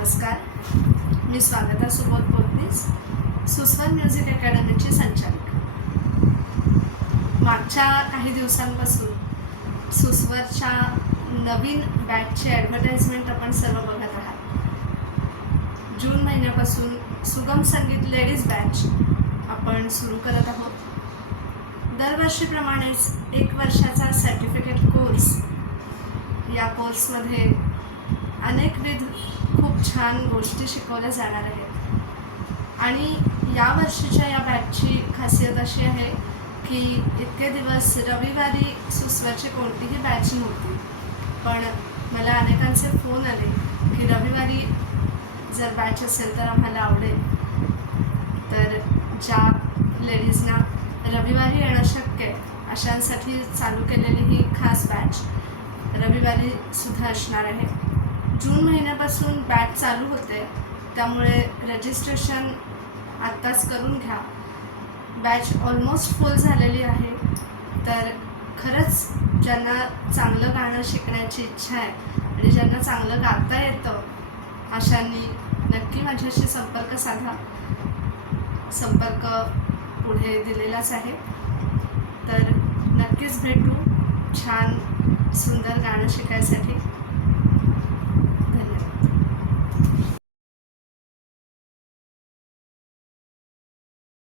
नमस्कार, मी स्वागता सुबोध पोतनीस, सुस्वर म्युझिक अकॅडमीची संचालिका. मागच्या काही दिवसांपासून सुस्वरच्या नवीन बॅचची ॲडव्हर्टाइजमेंट आपण सर्व बघत आहात. जून महिन्यापासून सुगम संगीत लेडीज बॅच आपण सुरू करत आहोत. दरवर्षीप्रमाणेच 1 वर्षाचा सर्टिफिकेट कोर्स. या कोर्समध्ये अनेकविध खूप छान गोष्टी शिकवल्या जाणार आहेत आणि यावर्षीच्या या बॅचची खासियत अशी आहे की इतके दिवस रविवारी सुस्वरची कोणतीही बॅच नव्हती, पण मला अनेकांचे फोन आले की रविवारी जर बॅच असेल तर आम्हाला आवडेल. तर ज्या लेडीजना रविवारी येणं शक्य आहे अशांसाठी चालू केलेली ही खास बॅच रविवारी सुद्धा असणार आहे. जून महिन्यापासून बॅच चालू होते, त्यामुळे रजिस्ट्रेशन आत्ताच करून घ्या. बॅच ऑलमोस्ट फुल झालेली आहे. तर खरंच ज्यांना चांगलं गाणं शिकण्याची इच्छा आहे आणि ज्यांना चांगलं गाता येतं अशांनी नक्की माझ्याशी संपर्क साधा. संपर्क पुढे दिलेलाच आहे. तर नक्कीच भेटू छान सुंदर गाणं शिकायसाठी.